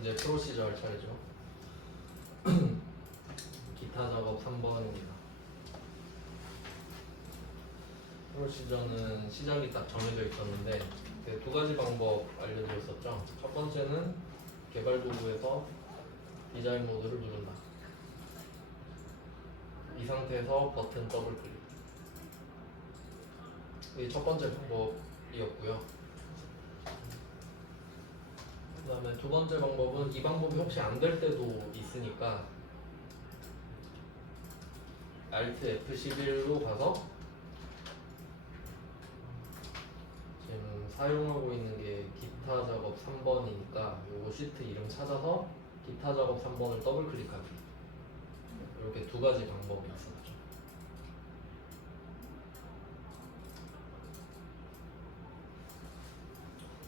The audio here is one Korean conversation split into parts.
이제 프로시저 할 차례죠. 기타 작업 3번입니다. 프로시저는 시작이 딱 정해져 있었는데 두 가지 방법 알려드렸었죠. 첫 번째는 개발 도구에서 디자인 모드를 누른다. 이 상태에서 버튼 더블 클릭. 이게 첫 번째 방법이었고요. 그 다음에 두 번째 방법은 이 방법이 혹시 안 될 때도 있으니까 Alt F11로 가서 지금 사용하고 있는 게 기타 작업 3번이니까 요거 시트 이름 찾아서 기타 작업 3번을 더블 클릭하기. 이렇게 두 가지 방법이 있었죠.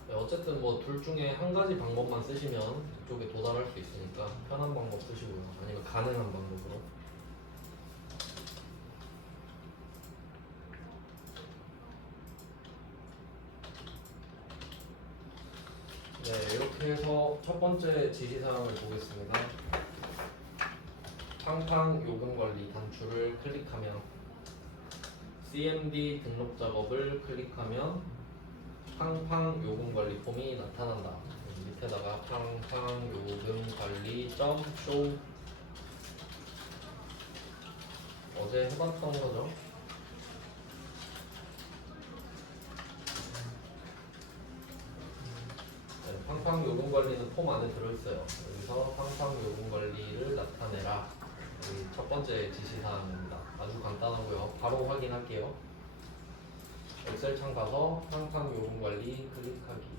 네, 어쨌든 뭐 둘 중에 한 가지 방법만 쓰시면 그쪽에 도달할 수 있으니까 편한 방법 쓰시고요. 아니면 가능한 방법으로. 네, 이렇게 해서 첫 번째 지시사항을 보겠습니다. 팡팡 요금 관리 단추를 클릭하면 CMD 등록 작업을 클릭하면 팡팡 요금 관리 폼이 나타난다. 밑에다가 팡팡 요금 관리 점 쇼 어제 해봤던 거죠. 네, 팡팡 요금 관리는 폼 안에 들어있어요. 여기서 팡팡 요금 관리를 나타내라. 여기 첫 번째 지시사항입니다. 아주 간단하고요. 바로 확인할게요. 엑셀 창 가서 팡팡 요금 관리 클릭하기.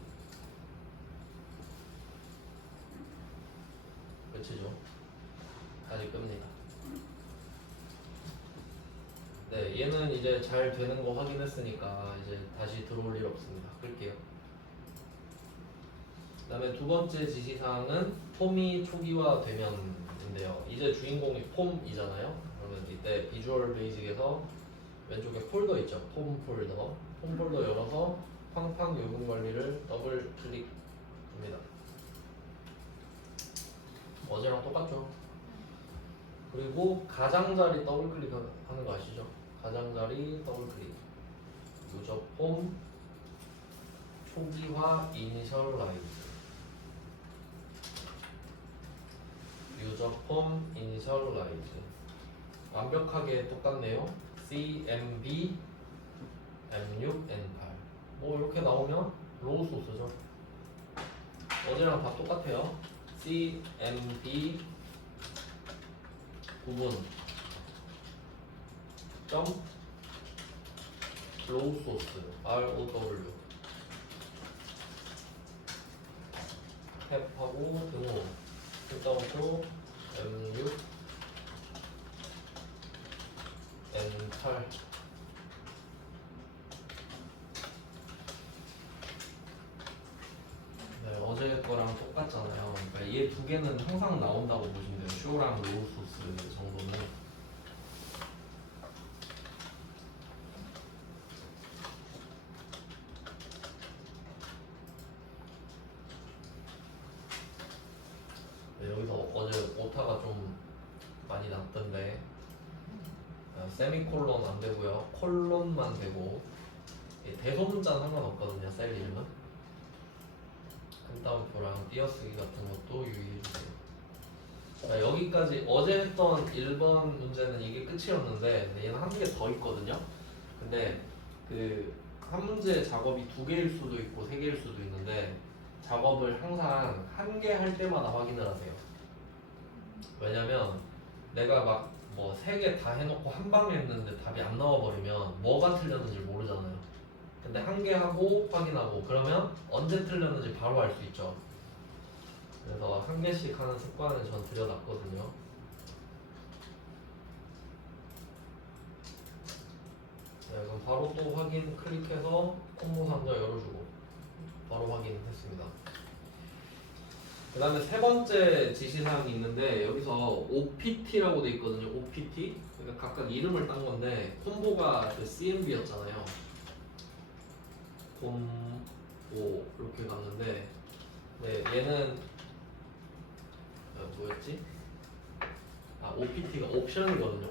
끝이죠. 다시 끕니다. 네, 얘는 이제 잘 되는 거 확인했으니까 이제 다시 들어올 일 없습니다. 끌게요. 그 다음에 두 번째 지시사항은 폼이 초기화되면인데요. 이제 주인공이 폼이잖아요. 그러면 이때 비주얼 베이직에서 왼쪽에 폴더 있죠. 폼 폴더. 폼 폴더 열어서 팡팡 요금 관리를 더블 클릭합니다. 어제랑 똑같죠. 그리고 가장자리 더블 클릭하는 거 아시죠? 가장자리 더블 클릭. 유저 폼 초기화 이니셜라이즈. 유저 폼 이니셜라이즈. 완벽하게 똑같네요. CMB M6 N8. 뭐 이렇게 나오면 로우 소스죠. 어제랑 다 똑같아요. CMB 구분 점 로우 소스 ROW 탭하고 등호 탭다운표 M6 N8 네, 어제 거랑 똑같잖아요. 그러니까 얘 두 개는 항상 나온다고 보시면 돼요. 쇼랑 로우 소스 정도는. 네, 여기서 어제 오타가 좀 많이 났던데 세미콜론 안 되고요. 콜론만 되고 대소문자는 상관없거든요. 셀 이름은. 큰따옴표랑 띄어쓰기 같은 것도 유의해주세요. 자, 여기까지 어제 했던 1번 문제는 이게 끝이었는데 얘는 한 개 더 있거든요. 근데 그 한 문제 작업이 2개일 수도 있고 3개일 수도 있는데 작업을 항상 한 개 할 때마다 확인을 하세요. 왜냐면 내가 막 뭐 3개 다 해놓고 한 방에 했는데 답이 안 나와버리면 뭐가 틀렸는지 모르잖아요. 근데 한 개 하고 확인하고 그러면 언제 틀렸는지 바로 알 수 있죠. 그래서 한 개씩 하는 습관을 전 들여놨거든요. 네, 그럼 바로 또 확인 클릭해서 콤보 상자 열어주고 바로 확인했습니다. 그 다음에 세 번째 지시사항이 있는데 여기서 OPT라고 돼 있거든요. OPT. 그러니까 각각 이름을 딴 건데 콤보가 그 CMB였잖아요. 콤보 이렇게 갔는데 네, 얘는 뭐였지? 아 OPT가 옵션이거든요.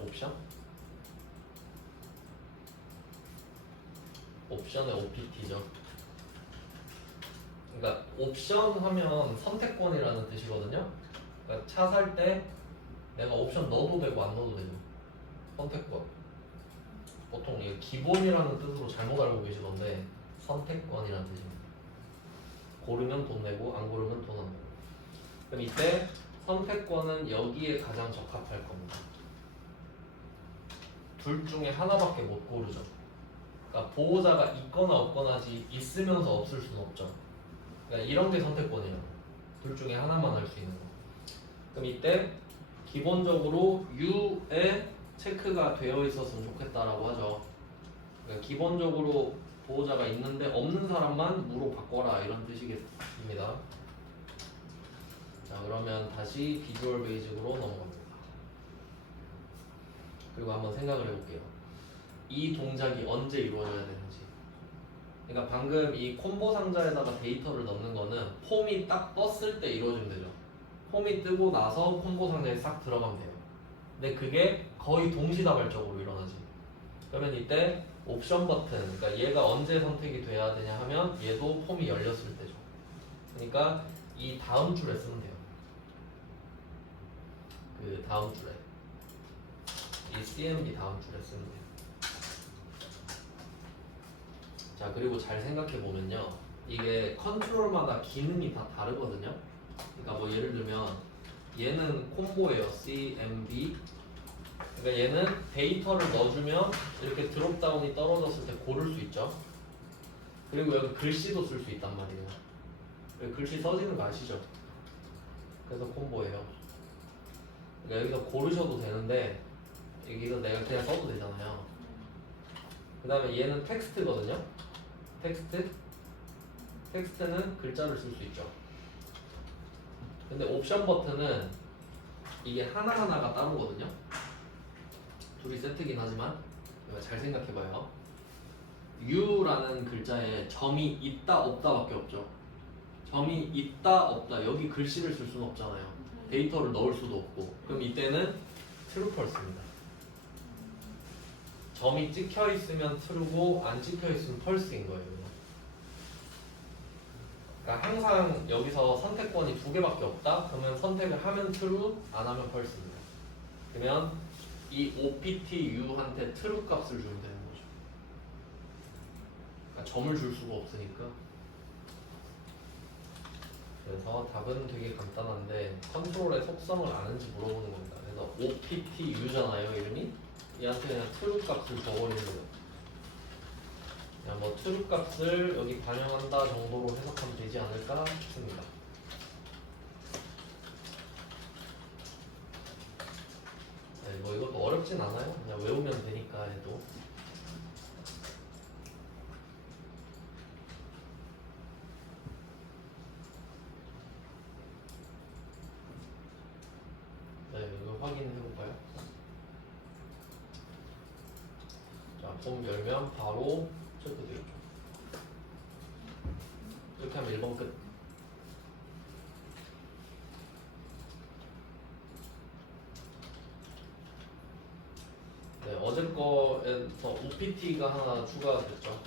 옵션의 OPT죠. 그러니까 옵션 하면 선택권이라는 뜻이거든요. 그러니까 차 살 때 내가 옵션 넣어도 되고 안 넣어도 되죠. 선택권. 보통 이게 기본이라는 뜻으로 잘못 알고 계시던데 선택권이라는 뜻입니다. 고르면 돈 내고 안 고르면 돈 안 내고. 그럼 이때 선택권은 여기에 가장 적합할 겁니다. 둘 중에 하나밖에 못 고르죠. 그러니까 보호자가 있거나 없거나지 있으면서 없을 수는 없죠. 그러니까 이런 게 선택권이에요. 둘 중에 하나만 할 수 있는 거. 그럼 이때 기본적으로 U에 체크가 되어 있었으면 좋겠다라고 하죠. 그러니까 기본적으로 보호자가 있는데 없는 사람만 무로 바꿔라 이런 뜻이겠습니다. 자 그러면 다시 비주얼 베이직으로 넘어갑니다. 그리고 한번 생각을 해볼게요. 이 동작이 언제 이루어져야 되는지. 그러니까 방금 이 콤보 상자에다가 데이터를 넣는 거는 폼이 딱 떴을 때 이루어지면 되죠. 폼이 뜨고 나서 콤보 상자에 싹 들어가면 돼요. 근데 그게 거의 동시다발적으로 일어나지. 그러면 이때 옵션 버튼, 그러니까 얘가 언제 선택이 돼야 되냐 하면 얘도 폼이 열렸을 때죠. 그러니까 이 다음 줄에 쓰면 돼요. 그 다음 줄에 이 CMB 다음 줄에 쓰면 돼요. 자 그리고 잘 생각해 보면요, 이게 컨트롤마다 기능이 다 다르거든요. 그러니까 뭐 예를 들면 얘는 콤보예요. CMB. 그러니까 얘는 데이터를 넣어주면 이렇게 드롭다운이 떨어졌을 때 고를 수 있죠. 그리고 여기 글씨도 쓸 수 있단 말이에요. 여기 글씨 써지는 거 아시죠? 그래서 콤보예요. 그러니까 여기서 고르셔도 되는데 여기서 내가 그냥 써도 되잖아요. 그 다음에 얘는 텍스트거든요. 텍스트는 글자를 쓸 수 있죠. 근데 옵션 버튼은 이게 하나하나가 따로거든요. 둘이 세트긴 하지만 잘 생각해봐요. U라는 글자에 점이 있다 없다 밖에 없죠. 점이 있다 없다, 여기 글씨를 쓸 수는 없잖아요. 데이터를 넣을 수도 없고. 그럼 이때는 true false입니다. 점이 찍혀 있으면 true고 안 찍혀 있으면 false인 거예요. 그러니까 항상 여기서 선택권이 두 개밖에 없다. 그러면 선택을 하면 true, 안 하면 false입니다. 그러면 이 OPT U한테 true 값을 주면 되는 거죠. 그러니까 점을 줄 수가 없으니까. 그래서 답은 되게 간단한데 컨트롤의 속성을 아는지 물어보는 겁니다. 그래서 OPT U잖아요, 이름이. 얘한테 그냥 true 값을 줘버리는 거예요. 그냥 뭐 true 값을 여기 반영한다 정도로 해석하면 되지 않을까 싶습니다. 네, 뭐 이것도 어렵진 않아요. 그냥 외우면 되니까 해도. 네, 이거 확인해 볼까요? 자, 폼 열면 바로 체크되겠죠. 이렇게 하면 1번 끝. 네, 어제 거에서 OPT가 하나 추가됐죠.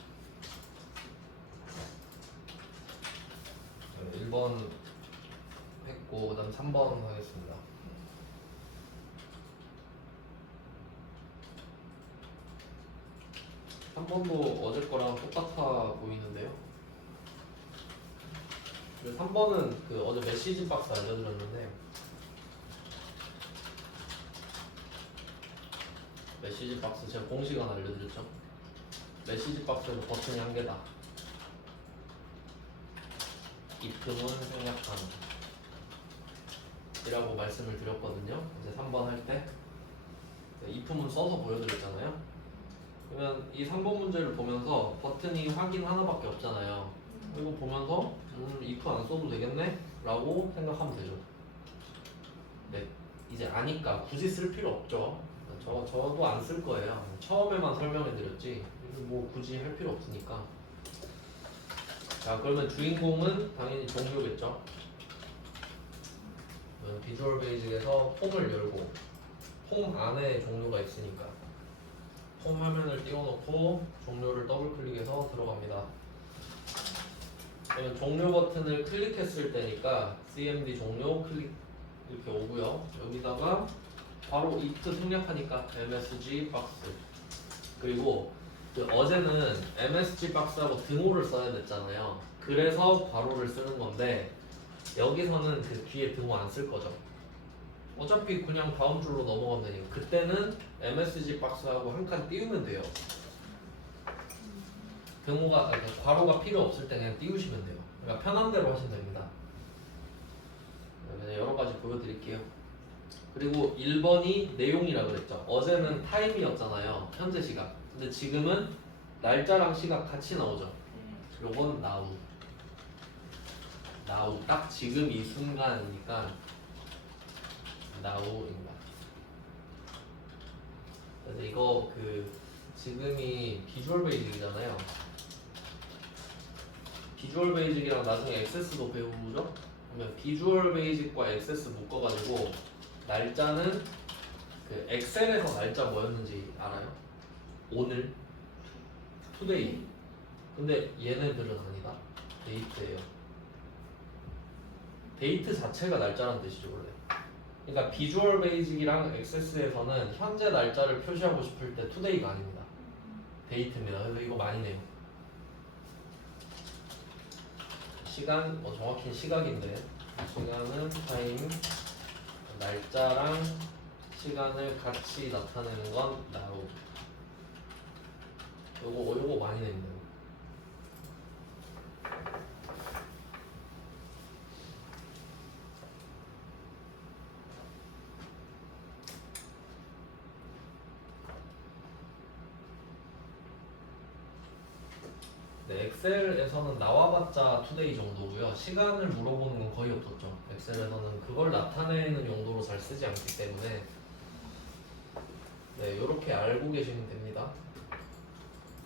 네, 1번 했고 그 다음 3번 하겠습니다. 3번도 어제 거랑 똑같아 보이는데요. 근데 3번은 그 어제 메시지 박스 알려드렸는데 메시지 박스 제가 공식 하나 알려드렸죠. 메시지 박스에서 버튼이 한 개다. if는 생략하는 이라고 말씀을 드렸거든요. 이제 3번 할 때 if문 써서 보여드렸잖아요. 그러면 이 3번 문제를 보면서 버튼이 확인 하나밖에 없잖아요. 이거 보면서 if 안 써도 되겠네? 라고 생각하면 되죠. 네, 이제 아니까 굳이 쓸 필요 없죠. 저도 안 쓸 거예요. 처음에만 설명해 드렸지 뭐 굳이 할 필요 없으니까. 자 그러면 주인공은 당연히 종교겠죠. 비주얼 베이직에서 폼을 열고 폼 안에 종료가 있으니까 폼 화면을 띄워놓고 종료를 더블 클릭해서 들어갑니다. 그러면 종료 버튼을 클릭했을 때니까 cmd 종료 클릭 이렇게 오고요. 여기다가 바로 it 생략하니까 msg 박스. 그리고 그 어제는 msg 박스하고 등호를 써야 됐잖아요. 그래서 괄호를 쓰는 건데 여기서는 그 뒤에 등호 안 쓸 거죠. 어차피 그냥 다음 줄로 넘어가면 되니까 그때는 msg 박스하고 한 칸 띄우면 돼요. 등호가 그러니까 괄호가 필요 없을 때 그냥 띄우시면 돼요. 그러니까 편한 대로 하시면 됩니다. 여러 가지 보여드릴게요. 그리고 1번이 내용이라 그랬죠. 어제는 타임이었잖아요. 현재 시각. 근데 지금은 날짜랑 시각 같이 나오죠. 요건 now. now. 딱 지금 이 순간이니까 now입니다. 그래서 이거 그 지금이 비주얼 베이직이잖아요. 비주얼 베이직이랑 나중에 액세스도 배우죠? 그러면 비주얼 베이직과 액세스 묶어가지고 날짜는 그 엑셀에서 날짜 뭐였는지 알아요? 오늘, 투데이. 근데 얘네들은 아니다. 데이트예요. 데이트 자체가 날짜라는 뜻이죠 원래. 그러니까 비주얼 베이직이랑 액세스에서는 현재 날짜를 표시하고 싶을 때 투데이가 아닙니다. 데이트입니다. 그래서 이거 많이 내요. 시간, 정확히는 시각인데 시간은 타임, 날짜랑 시간을 같이 나타내는 건 now. 요거 많이 냅니다. 네, 엑셀에서는 나와봤자 투데이 정도고요. 시간을 물어보는 건 거의 없었죠. 엑셀에서는 그걸 나타내는 용도로 잘 쓰지 않기 때문에 네, 이렇게 알고 계시면 됩니다.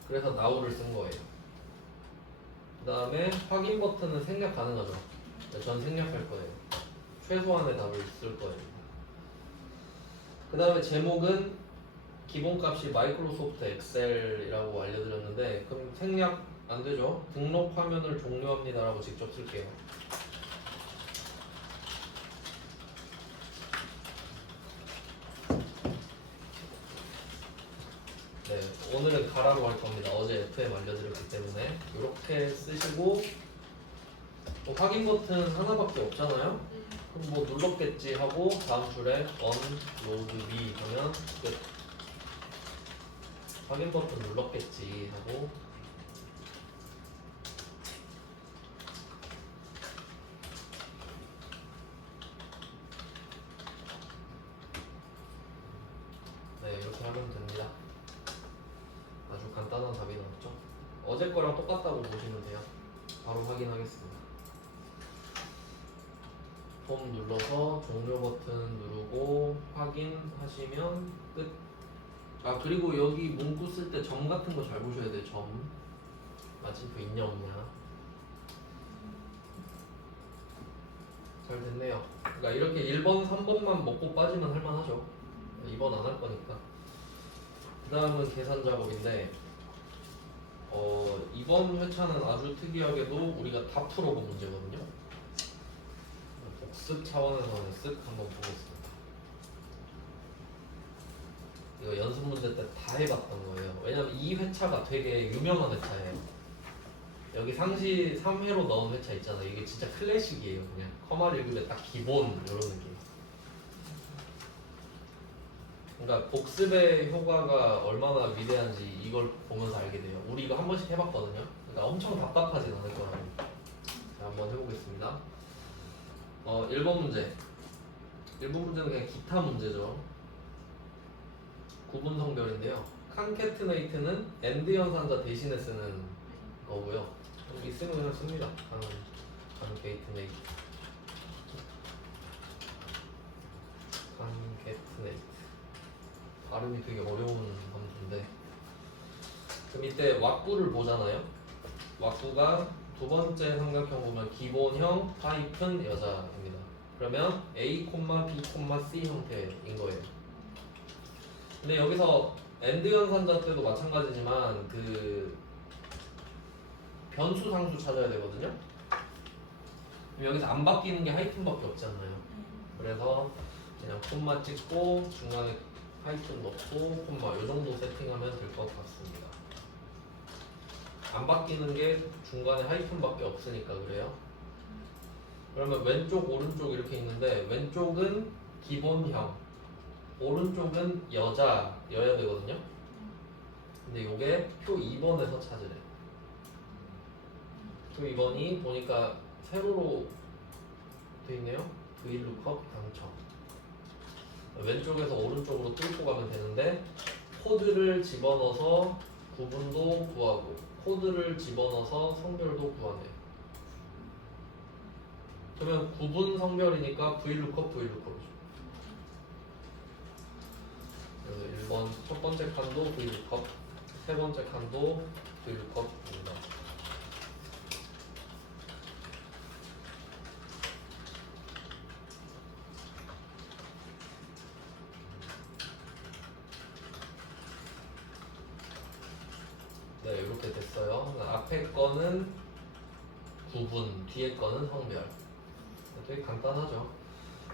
그래서 now를 쓴 거예요. 그 다음에 확인 버튼은 생략 가능하죠. 네, 전 생략할 거예요. 최소한의 답을 쓸 거예요. 그 다음에 제목은 기본값이 마이크로소프트 엑셀이라고 알려드렸는데 그럼 생략 안 되죠. 등록 화면을 종료합니다라고 직접 쓸게요. 네, 오늘은 가라로 할 겁니다. 어제 FM 알려드렸기 때문에 이렇게 쓰시고 확인 버튼 하나밖에 없잖아요. 그럼 뭐 눌렀겠지 하고 다음 줄에 unload me 하면 끝. 확인 버튼 눌렀겠지 하고 네, 이렇게 하면 됩니다. 아주 간단한 답이 나왔죠. 어제 거랑 똑같다고 보시면 돼요. 바로 확인하겠습니다. 폼 눌러서 종료 버튼 누르고 확인하시면 끝. 아, 그리고 여기 문구 쓸 때 점 같은 거 잘 보셔야 돼요. 점 마침표 있냐 없냐. 잘 됐네요. 그러니까 이렇게 1번, 3번만 먹고 빠지면 할만하죠. 2번 안 할 거니까. 그 다음은 계산 작업인데 2번 회차는 아주 특이하게도 우리가 다 풀어본 문제거든요. 복습 차원에서는 쓱 한번 보겠습니다. 이거 연습 문제 때 다 해봤던 거예요. 왜냐면 이 회차가 되게 유명한 회차예요. 여기 상시 3회로 넣은 회차 있잖아요. 이게 진짜 클래식이에요. 그냥 커마 1급의 딱 기본 이런 느낌. 그러니까 복습의 효과가 얼마나 위대한지 이걸 보면서 알게 돼요. 우리 이거 한 번씩 해봤거든요. 그러니까 엄청 답답하진 않을 거라고. 자, 한번 해보겠습니다. 1번 문제. 1번 문제는 그냥 기타 문제죠. 구분 성별인데요. 칸케트네이트는 엔드 연산자 대신에 쓰는 거고요. 여기 쓰면 그냥 씁니다. 칸케트네이트. 칸케트네이트. 발음이 되게 어려운 단어인데 그럼 이때 왁구를 보잖아요. 왁구가 두 번째 삼각형 보면 기본형 하이픈 여자입니다. 그러면 A, B, C 형태인 거예요. 근데 여기서 AND 연산자 때도 마찬가지지만 그 변수 상수 찾아야 되거든요. 여기서 안 바뀌는 게 하이픈밖에 없잖아요. 그래서 그냥 콤마 찍고 중간에 하이픈 넣고 콤마 이 정도 세팅하면 될 것 같습니다. 안 바뀌는 게 중간에 하이픈밖에 없으니까 그래요. 그러면 왼쪽 오른쪽 이렇게 있는데 왼쪽은 기본형, 오른쪽은 여자여야 되거든요. 근데 이게 표 2번에서 찾으래. 표 2번이 보니까 세로로 돼 있네요. VLOOKUP 당첨. 왼쪽에서 오른쪽으로 뚫고 가면 되는데 코드를 집어넣어서 구분도 구하고 코드를 집어넣어서 성별도 구하네. 그러면 구분 성별이니까 VLOOKUP이죠. 그래서 1번 첫 번째 칸도 VLOOKUP, 세 번째 칸도 VLOOKUP입니다. 네, 이렇게 됐어요. 앞에 거는 구분, 뒤에 거는 성별. 되게 간단하죠.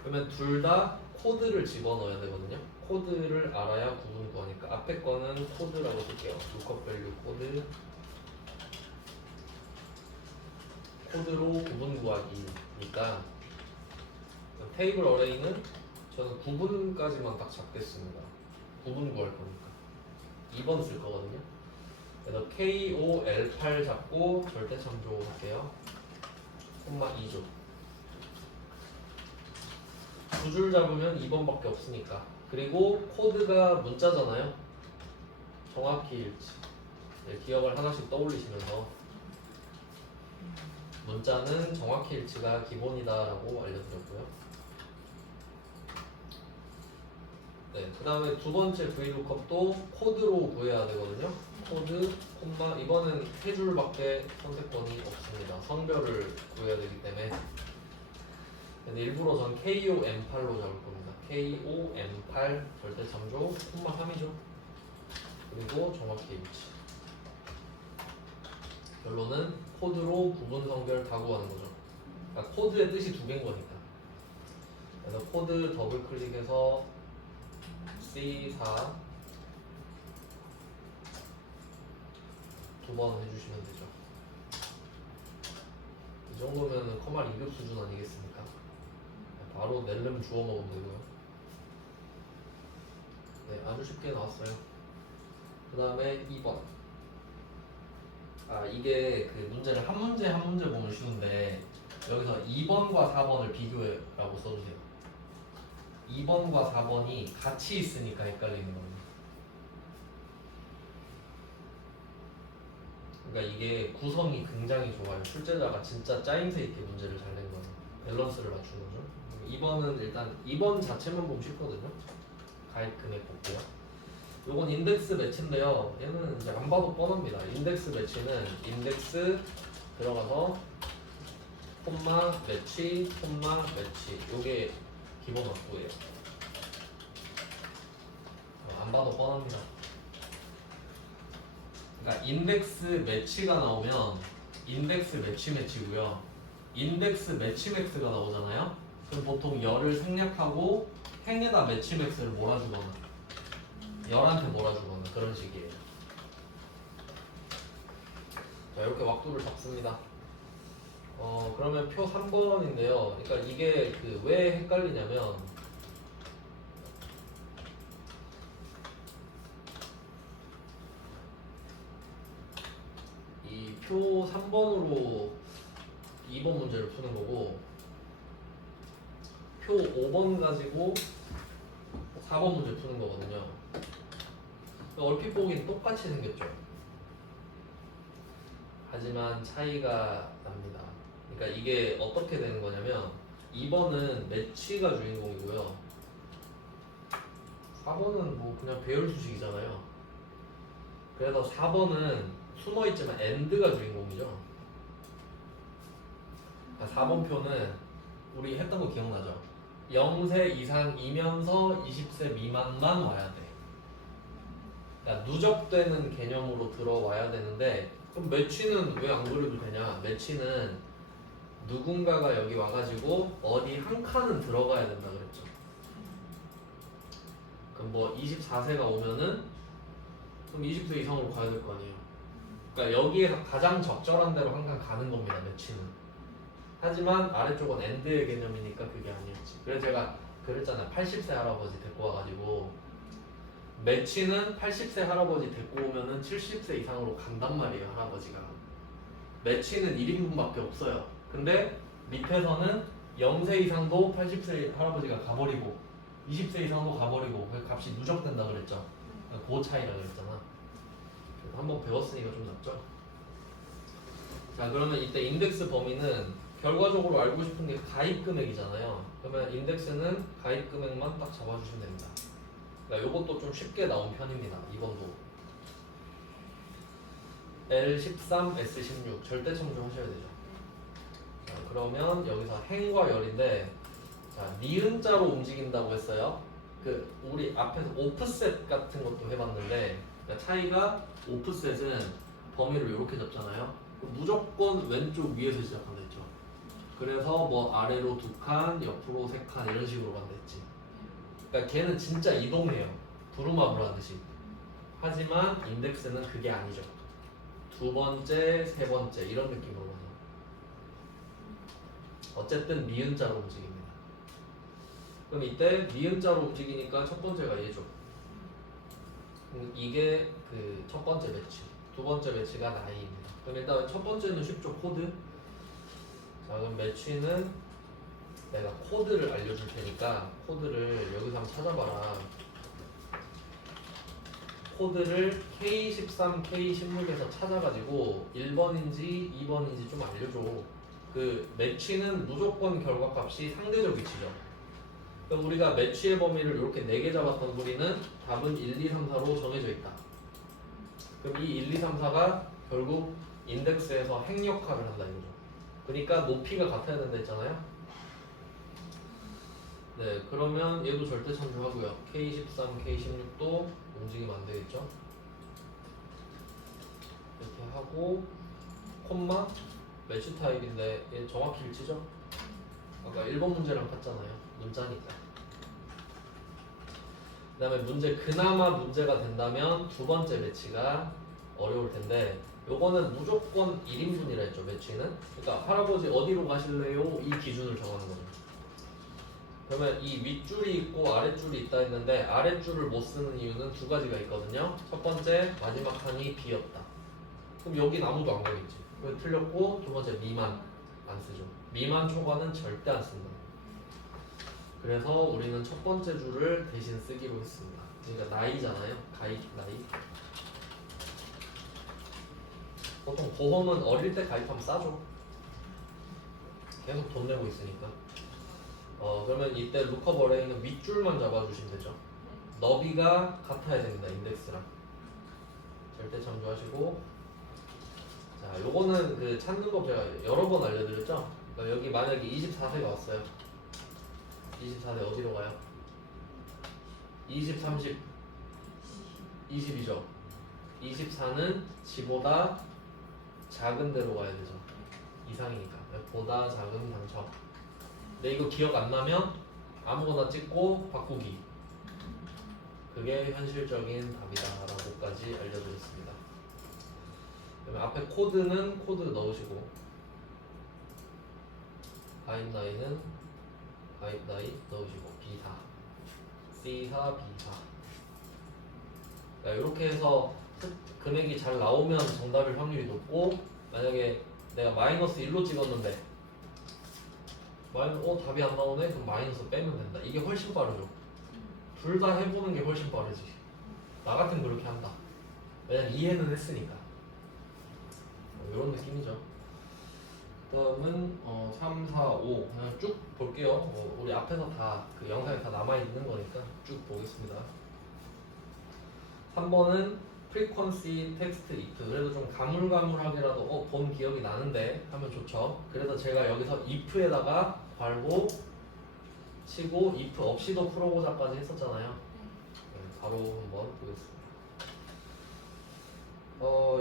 그러면 둘 다 코드를 집어넣어야 되거든요. 코드를 알아야 구분 구하니까 앞에 거는 코드라고 쓸게요. lookup value 코드. 코드로 구분 구하기니까 테이블 어레이는 저는 구분까지만 딱 잡겠습니다. 구분 구할 거니까 2번 쓸 거거든요. 그래서 KOL8 잡고 절대 참조 할게요. 콤마 2조. 두 줄 잡으면 2번밖에 없으니까. 그리고 코드가 문자잖아요. 정확히 일치. 네, 기억을 하나씩 떠올리시면서 문자는 정확히 일치가 기본이다라고 알려드렸고요. 네, 그 다음에 두 번째 VLOOKUP도 코드로 구해야 되거든요. 코드, 콤마, 이거는 세 줄밖에 선택권이 없습니다. 성별을 구해야 되기 때문에. 근데 일부러 전 KOM8로 잡을 겁니다. KOM8 절대 참조, 콤마 3이죠. 그리고 정확히 일치. 결론은 코드로 구분 성별 다 구하는 거죠. 그러니까 코드의 뜻이 두 개인 거니까. 그래서 코드 더블 클릭해서 C4 두 번 해주시면 되죠. 이 정도면 커말 2급 수준 아니겠습니까? 바로 낼름 주워 먹으면 되고요. 네, 아주 쉽게 나왔어요. 그 다음에 2번. 이게 그 문제를 한 문제 한 문제 보면 쉬운데 여기서 2번과 4번을 비교해라고 써주세요. 2번과 4번이 같이 있으니까 헷갈리는 겁니다. 그러니까 이게 구성이 굉장히 좋아요. 출제자가 진짜 짜임새 있게 문제를 잘 낸 거예요. 밸런스를 맞춘 거죠. 2번은 일단 2번 자체만 보면 쉽거든요. 가입 금액 볼게요. 요건 인덱스 매치인데요. 얘는 이제 안 봐도 뻔합니다. 인덱스 매치는 인덱스 들어가서 콤마 매치, 콤마 매치. 요게 기본 확보예요. 안 봐도 뻔합니다. 그러니까 인덱스 매치가 나오면 인덱스 매치고요. 인덱스 매치맥스가 나오잖아요. 그럼 보통 열을 생략하고 행에다 매치맥스를 몰아주거나 열한테 몰아주거나 그런 식이에요. 자, 이렇게 왁도를 잡습니다. 그러면 표 3번인데요. 그러니까 이게 그 왜 헷갈리냐면 이 표 3번으로 2번 문제를 푸는 거고 표 5번 가지고 4번 문제 푸는 거거든요. 얼핏 보기엔 똑같이 생겼죠. 하지만 차이가 납니다. 그러니까 이게 어떻게 되는 거냐면 2번은 매치가 주인공이고요. 4번은 뭐 그냥 배열 수식이잖아요. 그래서 4번은 숨어있지만 AND가 주인공이죠. 그러니까 4번 표는 우리 했던 거 기억나죠? 0세 이상이면서 20세 미만만 와야 돼. 그러니까 누적되는 개념으로 들어와야 되는데 그럼 매치는 왜 안 그려도 되냐? 매치는 누군가가 여기 와가지고 어디 한 칸은 들어가야 된다 그랬죠. 그럼 뭐 24세가 오면은 그럼 20세 이상으로 가야 될 거 아니에요. 그러니까 여기에서 가장 적절한 대로 항상 가는 겁니다. 매치는. 하지만 아래쪽은 엔드의 개념이니까 그게 아니었지. 그래서 제가 그랬잖아요. 80세 할아버지 데리고 와가지고 매치는 80세 할아버지 데리고 오면은 70세 이상으로 간단 말이에요. 할아버지가. 매치는 1인분밖에 없어요. 근데 밑에서는 0세 이상도 80세 할아버지가 가버리고 20세 이상도 가버리고 그 값이 누적된다 그랬죠. 그 차이라 그랬잖아. 한번 배웠으니까 좀 낫죠. 자, 그러면 이때 인덱스 범위는 결과적으로 알고 싶은 게 가입 금액이잖아요. 그러면 인덱스는 가입 금액만 딱 잡아주시면 됩니다. 그러니까 이것도 좀 쉽게 나온 편입니다. 이번도 L13, S16 절대 참조하셔야 되죠. 자, 그러면 여기서 행과 열인데 자, 니은자로 움직인다고 했어요. 그 우리 앞에서 오프셋 같은 것도 해봤는데 그러니까 차이가 오프셋은 범위를 이렇게 잡잖아요. 무조건 왼쪽 위에서 시작한다 했죠. 그래서 뭐 아래로 2칸, 옆으로 3칸 이런 식으로 간다 했지. 그러니까 걔는 진짜 이동해요. 부루마블 하듯이. 하지만 인덱스는 그게 아니죠. 두 번째, 세 번째 이런 느낌으로 가요. 어쨌든 미은자로 움직입니다. 그럼 이때 미은자로 움직이니까 첫 번째가 얘죠. 이게 그 첫 번째 매치. 두 번째 매치가 나이입니다. 그럼 일단 첫 번째는 쉽죠. 코드. 자, 그럼 매치는 내가 코드를 알려줄 테니까 코드를 여기서 한번 찾아봐라. 코드를 K13, K16에서 찾아가지고 1번인지 2번인지 좀 알려줘. 그 매치는 무조건 결과값이 상대적 위치죠. 그럼 우리가 매치의 범위를 이렇게 4개 잡았던 우리는 답은 1, 2, 3, 4로 정해져 있다. 그럼 이 1, 2, 3, 4가 결국 인덱스에서 행 역할을 한다 이거죠. 그러니까 높이가 같아야 된다 했잖아요. 네, 그러면 얘도 절대 참조하고요. K13, K16도 움직이면 안 되겠죠. 이렇게 하고 콤마 매치 타입인데 얘 정확히 일치죠? 아까 1번 문제랑 같잖아요. 문자니까. 그 다음에 문제 그나마 문제가 된다면 두 번째 매치가 어려울 텐데 요거는 무조건 1인분이라 했죠. 매치는. 그러니까 할아버지 어디로 가실래요? 이 기준을 정하는 거죠. 그러면 이 윗줄이 있고 아랫줄이 있다 했는데 아랫줄을 못 쓰는 이유는 두 가지가 있거든요. 첫 번째 마지막 칸이 비었다. 그럼 여긴 아무도 안 가겠지. 그럼 틀렸고 두 번째 미만 안 쓰죠. 미만 초과는 절대 안 쓴다. 그래서 우리는 첫 번째 줄을 대신 쓰기로 했습니다. 그러니까 나이잖아요. 가입 나이. 보통 보험은 어릴 때 가입하면 싸죠. 계속 돈 내고 있으니까. 그러면 이때 루커 버레이는 윗줄만 잡아주시면 되죠. 너비가 같아야 됩니다. 인덱스랑. 절대 참조하시고. 자, 요거는 그 찾는 법 제가 여러 번 알려드렸죠. 그러니까 여기 만약에 24세가 왔어요. 24세 어디로 가요? 20, 30, 20이죠. 24는 지보다 작은 데로 가야 되죠. 이상이니까. 보다 작은 당첨. 근데 이거 기억 안 나면 아무거나 찍고 바꾸기. 그게 현실적인 답이다라고까지 알려드렸습니다. 그러면 앞에 코드는 코드 넣으시고 가입 나이는 가입 나이 넣으시고 B4 C4 B4 이렇게 해서 금액이 잘 나오면 정답일 확률이 높고 만약에 내가 마이너스 1로 찍었는데 답이 안 나오네? 그럼 마이너스 빼면 된다. 이게 훨씬 빠르죠. 둘 다 해보는 게 훨씬 빠르지. 나 같으면 그렇게 한다. 왜냐면 이해는 했으니까. 이런 느낌이죠. 다음은 3, 4, 5 그냥 쭉 볼게요. 우리 앞에서 다 그 영상에 다 남아있는 거니까 쭉 보겠습니다. 3번은 frequency text if. 그래도 좀 가물가물하게라도 본 기억이 나는데 하면 좋죠. 그래서 제가 여기서 if에다가 괄호 치고 if 없이도 풀어보자까지 했었잖아요. 네, 바로 한번 보겠습니다.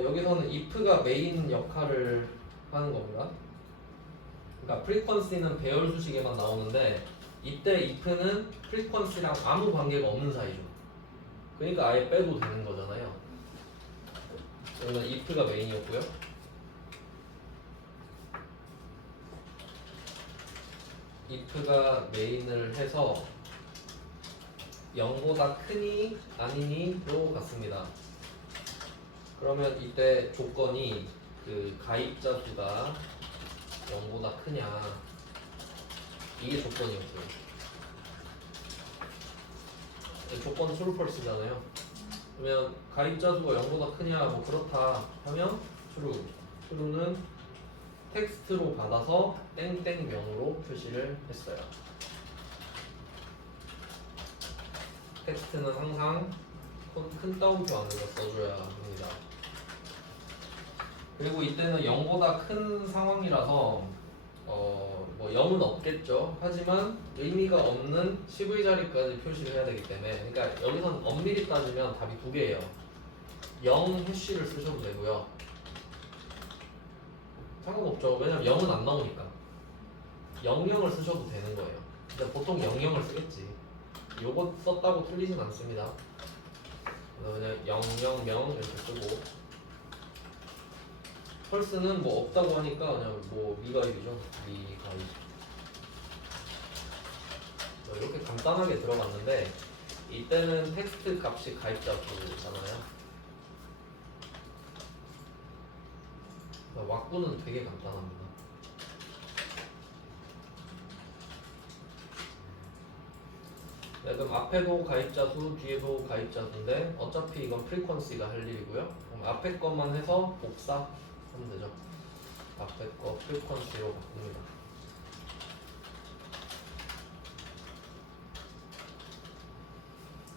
여기서는 if가 메인 역할을 하는 겁니다. 그러니까 프리퀀시는 배열 수식에만 나오는데 이때 if는 프리퀀시랑 아무 관계가 없는 사이죠. 그러니까 아예 빼도 되는 거잖아요. 그러면 if가 메인이었고요. if가 메인을 해서 0보다 크니 아니니로 갔습니다. 그러면 이때 조건이 그 가입자 수가 0보다 크냐 이게 조건이었어요. 조건 true false잖아요. 그러면 가입자 수가 0보다 크냐 뭐 그렇다 하면 true. true는 텍스트로 받아서 땡땡명으로 표시를 했어요. 텍스트는 항상 큰 따옴표 안에서 써줘야 합니다. 그리고 이때는 0보다 큰 상황이라서 뭐 0은 없겠죠. 하지만 의미가 없는 CV 자리까지 표시를 해야 되기 때문에 그러니까 여기선 엄밀히 따지면 답이 두 개예요. 0 해쉬를 쓰셔도 되고요. 상관없죠. 왜냐면 0은 안 나오니까 00을 쓰셔도 되는 거예요. 근데 보통 00을 쓰겠지. 요거 썼다고 틀리진 않습니다. 그냥 00명 이렇게 쓰고 펄스는 뭐 없다고 하니까 그냥 뭐 미가입이죠. 미가입. 이렇게 간단하게 들어갔는데 이때는 텍스트 값이 가입자 수잖아요. 왁구는 되게 간단합니다. 네, 그럼 앞에도 가입자 수, 뒤에도 가입자 수인데 어차피 이건 프리퀀시가 할 일이고요. 그럼 앞에 것만 해서 복사 하면 되죠. 앞에 거 프리퀀시로 바꿉니다.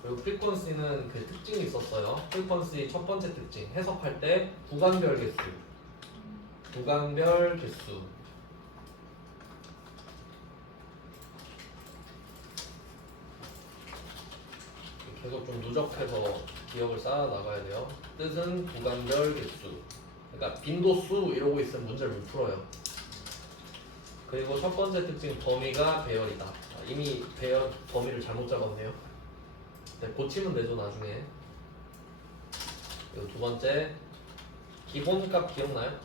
그리고 프리퀀시는 그 특징이 있었어요. 프리퀀시 첫 번째 특징 해석할 때 구간별 개수, 구간별 개수. 계속 좀 누적해서 기억을 쌓아 나가야 돼요. 뜻은 구간별 개수. 그러니까 빈도수 이러고 있으면 문제를 못 풀어요. 그리고 첫 번째 특징 범위가 배열이다. 이미 배열 범위를 잘못 잡았네요. 네, 고치면 되죠 나중에. 그리고 두 번째 기본값 기억나요?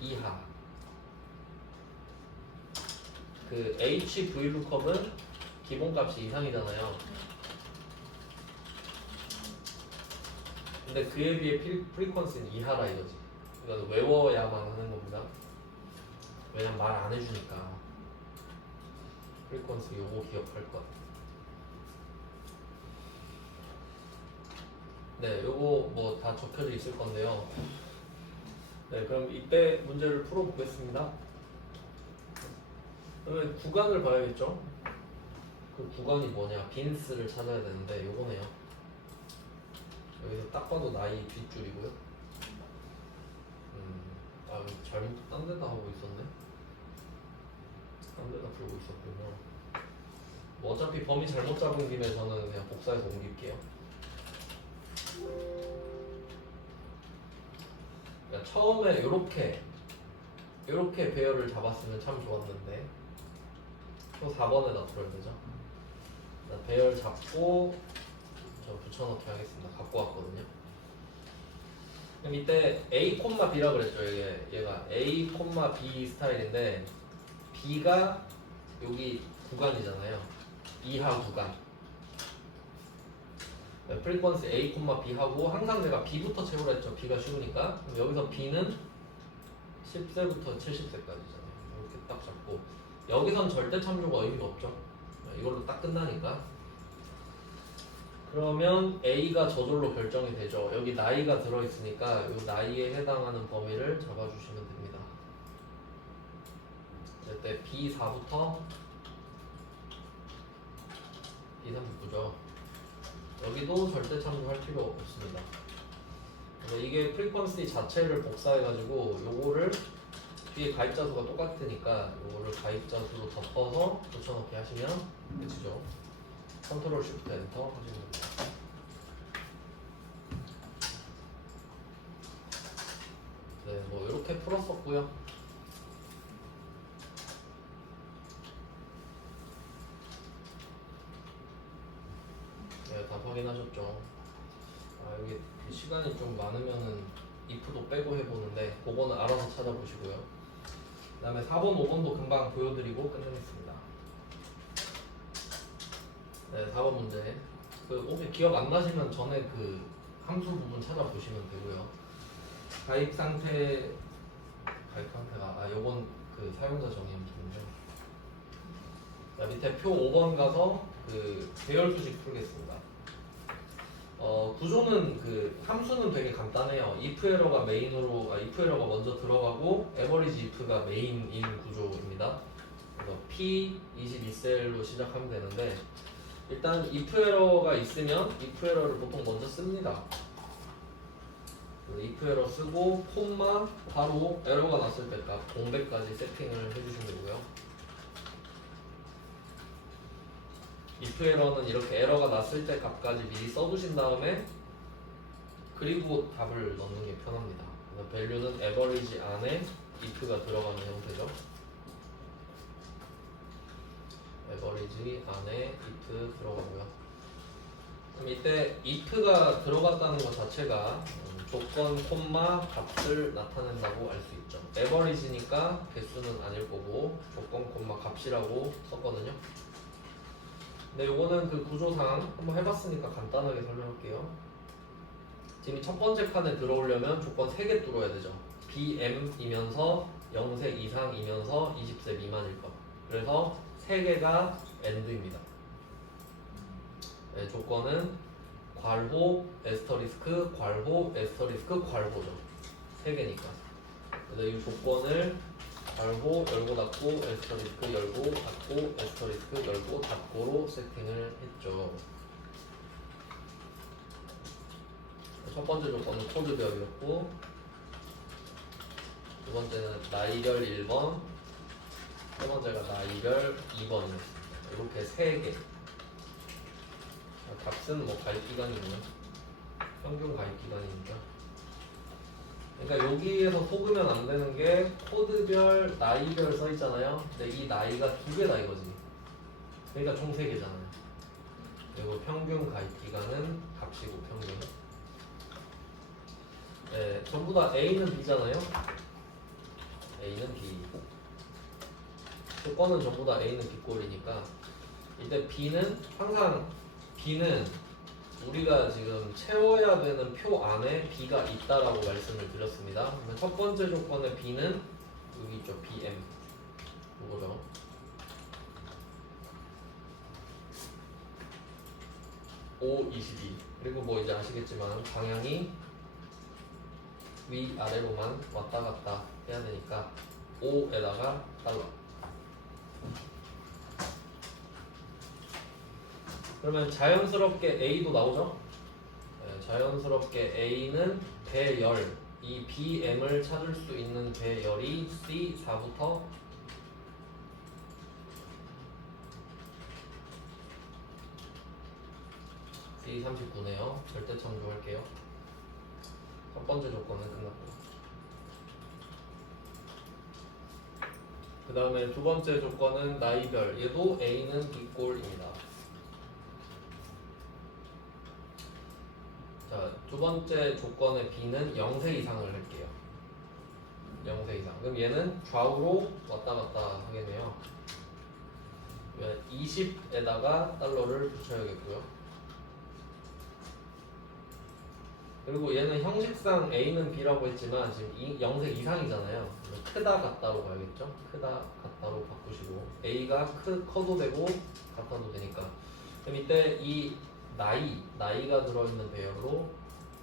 이하. 그 HVLOOKUP은 기본값이 이상이잖아요. 근데 그에 비해 프리퀀시는 이하라 이거지. 그러니까 외워야만 하는 겁니다. 왜냐면 말 안 해주니까. 프리퀀시 요거 기억할 것. 네, 요거 뭐 다 적혀져 있을 건데요. 네, 그럼 이때 문제를 풀어보겠습니다. 그러면 구간을 봐야겠죠? 그 구간이 뭐냐? 빈스를 찾아야 되는데 요거네요. 여기서 딱 봐도 나이 뒷줄이고요. 아 잘못 딴 데다 하고 있었네. 딴 데다 풀고 있었군요. 뭐 어차피 범위 잘못 잡은 김에 저는 그냥 복사해서 옮길게요. 그러니까 처음에 요렇게 배열을 잡았으면 참 좋았는데 또 4번에다 풀어야 되죠. 배열 잡고 저 붙여넣기 하겠습니다. 갖고 왔거든요. 그럼 이때 A, B라 그랬죠. 얘가 A, B 스타일인데 B가 여기 구간이잖아요. 이하 구간. 프리퀀시 A, B 하고 항상 제가 B부터 채우라 했죠. B가 쉬우니까. 그럼 여기서 B는 10세부터 70세까지잖아요. 이렇게 딱 잡고 여기선 절대 참조가 의미가 없죠. 이걸로 딱 끝나니까. 그러면 A가 저절로 결정이 되죠. 여기 나이가 들어있으니까 이 나이에 해당하는 범위를 잡아주시면 됩니다. 이때 B4부터 B39죠. 여기도 절대 참조할 필요 없습니다. 이게 프리퀀시 자체를 복사해가지고 요거를 뒤에 가입자 수가 똑같으니까 이거를 가입자 수로 덮어서 붙여넣기 하시면 끝이죠. 컨트롤 쉬프트 엔터 하시면 됩니다. 네, 뭐 이렇게 풀었었고요. 네, 다 확인하셨죠? 아, 여기 시간이 좀 많으면은 if도 빼고 해보는데 그거는 알아서 찾아보시고요. 그 다음에 4번, 5번도 금방 보여드리고 끝내겠습니다. 네, 4번 문제. 그 혹시 기억 안 나시면 전에 그 함수 부분 찾아보시면 되고요. 가입 상태가 요건 그 사용자 정의 함수인데. 자, 밑에 표 5번 가서 그 배열 수식 풀겠습니다. 구조는 그 함수는 되게 간단해요. if 에러가 메인으로 if 에러가 먼저 들어가고 average if가 메인인 구조입니다. 그래서 p 22셀로 시작하면 되는데 일단 if 에러가 있으면 if 에러를 보통 먼저 씁니다. if 에러 쓰고 콤마 바로 에러가 났을 때 값 공백까지 세팅을 해주시면 되고요. if 에러는 이렇게 에러가 났을 때 값까지 미리 써두신 다음에 그리고 답을 넣는 게 편합니다. value는 average 안에 if가 들어가는 형태죠. average 안에 if 들어가고요. 그럼 이때 if가 들어갔다는 것 자체가 조건 콤마 값을 나타낸다고 알 수 있죠. average니까 개수는 아닐 거고 조건 콤마 값이라고 썼거든요. 네, 요거는 그 구조상 한번 해봤으니까 간단하게 설명할게요. 지금 첫 번째 칸에 들어오려면 조건 3개 뚫어야 되죠. BM이면서 0세 이상이면서 20세 미만일 것. 그래서 3개가 AND입니다. 네, 조건은 괄호, 에스터리스크, 괄호, 에스터리스크, 괄호죠. 3개니까. 그래서 이 조건을 괄호 열고 닫고 에스터리스크 열고 닫고 에스터리스크 열고 닫고로 세팅을 했죠. 첫 번째 조건은 코드별이었고 두 번째는 나이별 1번 세 번째가 나이별 2번이었습니다. 이렇게 3개. 값은 뭐 가입기간이고요. 평균 가입기간이니까. 그러니까 여기에서 속으면 안 되는 게 코드별, 나이별 써 있잖아요. 근데 이 나이가 2개다 이거지. 그러니까 총 3개잖아요. 그리고 평균 가입기간은 값이고 평균. 네, 전부 다 A는 B잖아요. A는 B. 조건은 전부 다 A는 B꼴이니까 이때 B는 항상 B는 우리가 지금 채워야 되는 표 안에 B가 있다라고 말씀을 드렸습니다. 그러면 첫 번째 조건의 B는 여기 있죠. BM 이거죠. O22 그리고 뭐 이제 아시겠지만 방향이 위아래로만 왔다 갔다 해야 되니까 O에다가 달러. 그러면 자연스럽게 A도 나오죠? 네, 자연스럽게 A는 배열, 이 BM을 찾을 수 있는 배열이 C4부터 C39네요. 절대 참조할게요. 첫 번째 조건은 끝났고 그 다음에 두 번째 조건은 나이별, 얘도 A는 B꼴입니다. 자, 두 번째 조건의 B는 0세 이상을 할게요. 0세 이상. 그럼 얘는 좌우로 왔다 갔다 하겠네요. 20에다가 달러를 붙여야겠고요. 그리고 얘는 형식상 A는 B라고 했지만 지금 0세 이상이잖아요. 크다 같다로 가야겠죠? 크다 같다로 바꾸시고 A가 커도 되고 같아도 되니까. 그럼 이때 이 나이가 들어있는 배열로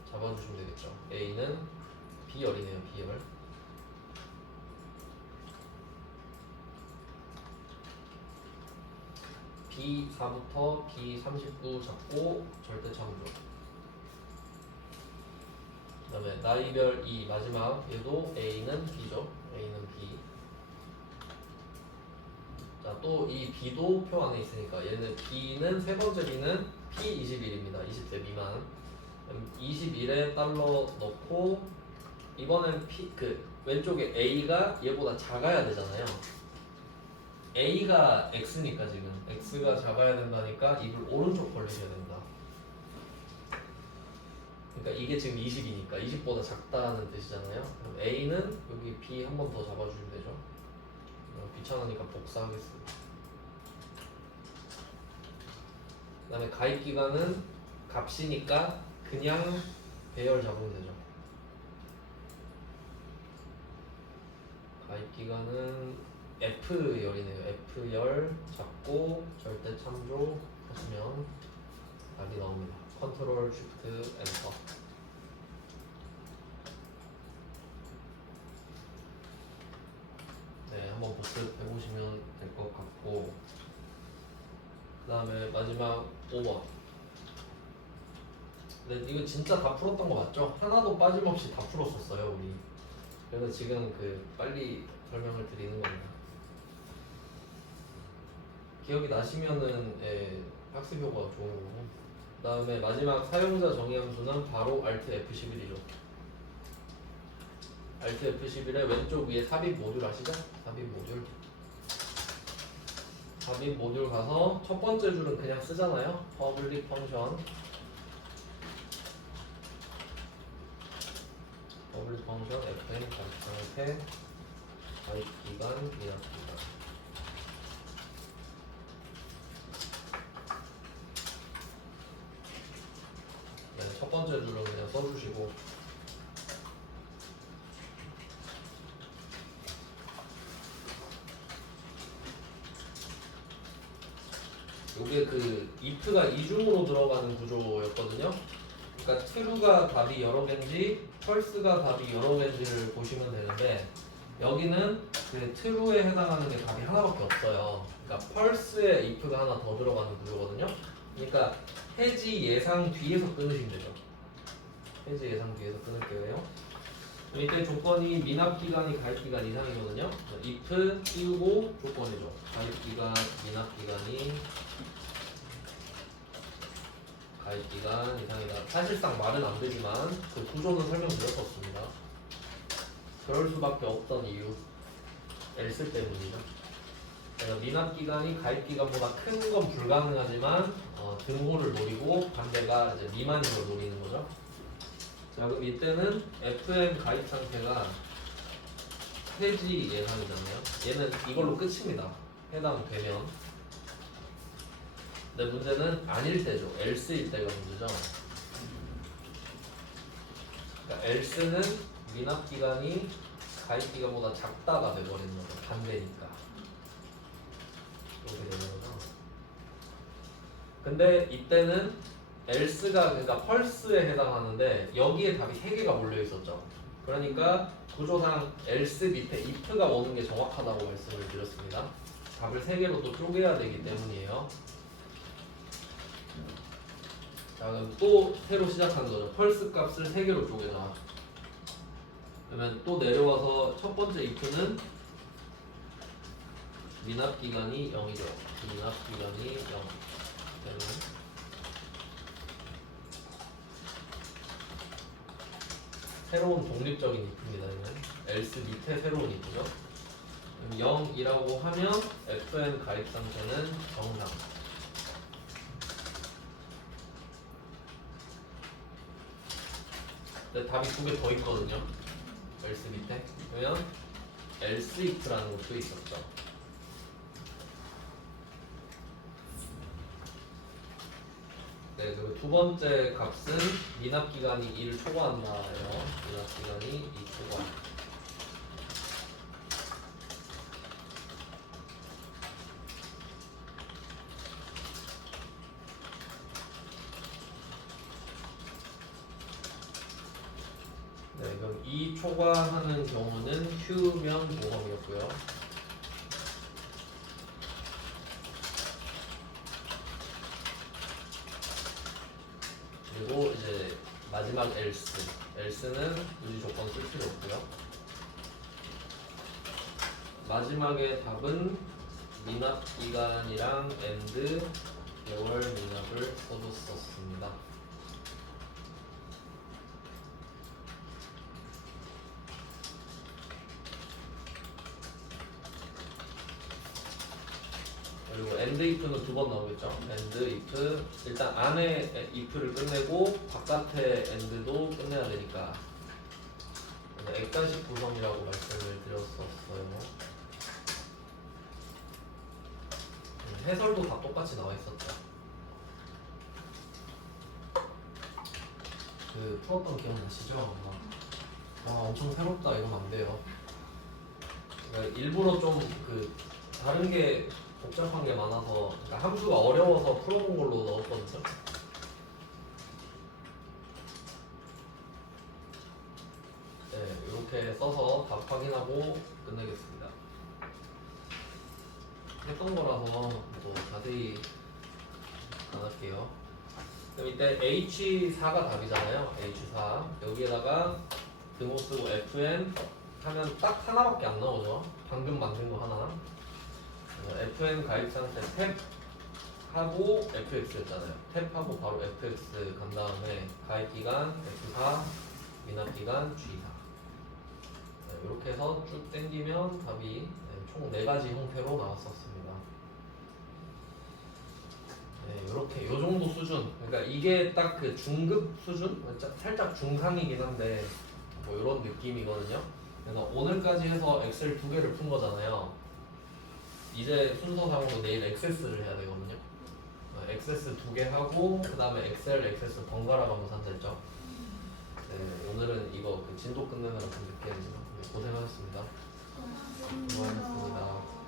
잡아주시면 되겠죠. A는 B열이네요. B열. B4부터 B39 잡고 절대 참조. 그 다음에 나이별 2 마지막 얘도 A는 B죠. A는 B. 자, 또 이 B도 표 안에 있으니까 얘는 B는 세 번째 B는 P21입니다. 20세 미만. 21에 달러 넣고 이번엔 왼쪽에 A가 얘보다 작아야 되잖아요. A가 X니까 지금 X가 작아야 된다니까 입을 오른쪽 벌리셔야 된다. 그러니까 이게 지금 20이니까 20보다 작다는 뜻이잖아요. 그럼 A는 여기 B 한 번 더 잡아주면 되죠. 귀찮으니까 복사하겠습니다. 그 다음에 가입기간은 값이니까 그냥 배열 잡으면 되죠. 가입기간은 F열이네요. F열 잡고 절대 참조 하시면 답이 나옵니다. 컨트롤 쉬프트 엔터. 네, 한번 복습 해보시면 될 것 같고, 그 다음에 마지막 5번. 네, 이거 진짜 다 풀었던 거 맞죠? 하나도 빠짐없이 다 풀었었어요 우리. 그래서 지금 빨리 설명을 드리는 겁니다. 기억이 나시면은 학습 효과가 좋은 거고. 그 다음에 마지막 사용자 정의 함수는 바로 Alt F11이죠. Alt F11에 왼쪽 위에 삽입 모듈 아시죠? 삽입 모듈. 삽입 모듈 가서 첫 번째 줄은 그냥 쓰잖아요. Public Function. Public Function FM 가입 가입기간 미납기간. 네, 첫 번째 줄은 그냥 써주시고, 요게 if가 이중으로 들어가는 구조였거든요. 그러니까 true가 답이 여러 개인지 false가 답이 여러 개인지를 보시면 되는데, 여기는 true에 해당하는 게 답이 하나밖에 없어요. 그러니까 false에 if가 하나 더 들어가는 구조거든요. 그러니까 해지 예상 뒤에서 끊으시면 되죠. 해지 예상 뒤에서 끊을게요. 이때 조건이 미납기간이 가입기간 이상이거든요. if 띄우고 조건이죠. 가입기간 미납기간이 가입기간 이상이다. 사실상 말은 안 되지만 그 구조는 설명드렸었습니다. 그럴 수밖에 없던 이유, else 때문이죠. 그래서 미납기간이 가입기간보다 큰 건 불가능하지만 등호를 노리고 반대가 이제 미만인 걸 노리는 거죠. 자, 그럼 이때는 FM 가입 상태가 해지 예상이잖아요. 얘는 이걸로 끝입니다. 해당되면. 근데 문제는 아닐 때죠. else일 때가 문제죠. 그러니까 else는 미납기간이 가입기간보다 작다가 돼버리는 거죠. 반대니까. 이렇게 되는 거죠. 근데 이때는 else가 그러니까 false에 해당하는데 여기에 답이 3개가 몰려 있었죠. 그러니까 구조상 else 밑에 if가 오는 게 정확하다고 말씀을 드렸습니다. 답을 3개로 또 쪼개야 되기 때문이에요. 자, 그럼 또 새로 시작하는 거죠. false 값을 3개로 쪼개자. 그러면 또 내려와서 첫 번째 if는 미납기간이 0이죠. 미납기간이 0. 새로운 독립적인 if입니다. 이는 else 밑에 새로운 if죠. 0이라고 하면 fn 가입 상태는 정상. 근데 답이 2개 더 있거든요. else 밑에. 그러면 else if라는 것도 있었죠. 네, 그리고 두 번째 값은 미납기간이 2를 초과한다예요. 미납기간이 2 초과. 네, 그럼 2 초과하는 경우는 Q면 모범이었고요. 그리고 이제 마지막 else는 유지 조건 쓸 필요 없고요. 마지막에 답은 미납 기간이랑 and 개월 미납을 써줬었습니다. 그리고 and if는 두 번 나오겠죠. and if 일단 안에 if를 끝내고 바깥에 and도 끝내야 되니까 액단식 구성이라고 말씀을 드렸었어요. 해설도 다 똑같이 나와 있었죠. 그 풀었던 기억나시죠? 와 엄청 새롭다 이러면 안 돼요. 그러니까 일부러 좀 그 다른 게 복잡한 게 많아서 그러니까 함수가 어려워서 풀어본 걸로 넣었거든요. 네, 이렇게 써서 답 확인하고 끝내겠습니다. 했던 거라서 뭐 자세히 안 할게요. 그럼 이때 H4가 답이잖아요. H4 여기에다가 등호 쓰고 FN 하면 딱 하나밖에 안 나오죠. 방금 만든 거 하나. FN 가입 상태 탭 하고 FX였잖아요. 탭하고 바로 FX 간 다음에 가입 기간 F4 미납 기간 G4 이렇게 해서 쭉 당기면 답이 총 4가지 형태로 나왔었습니다. 네, 이렇게 요 정도 수준. 그러니까 이게 딱 그 중급 수준, 살짝 중상이긴 한데 뭐 이런 느낌이거든요. 그래서 오늘까지 해서 엑셀 2개를 푼 거잖아요. 이제 순서상으로 내일 액세스를 해야 되거든요. 액세스 2개 하고 그 다음에 엑셀, 액세스 번갈아 가면서 한다했죠. 네, 오늘은 이거 그 진도 끝내느라 좀 늦게 했네요. 네, 고생하셨습니다. 수고하셨습니다.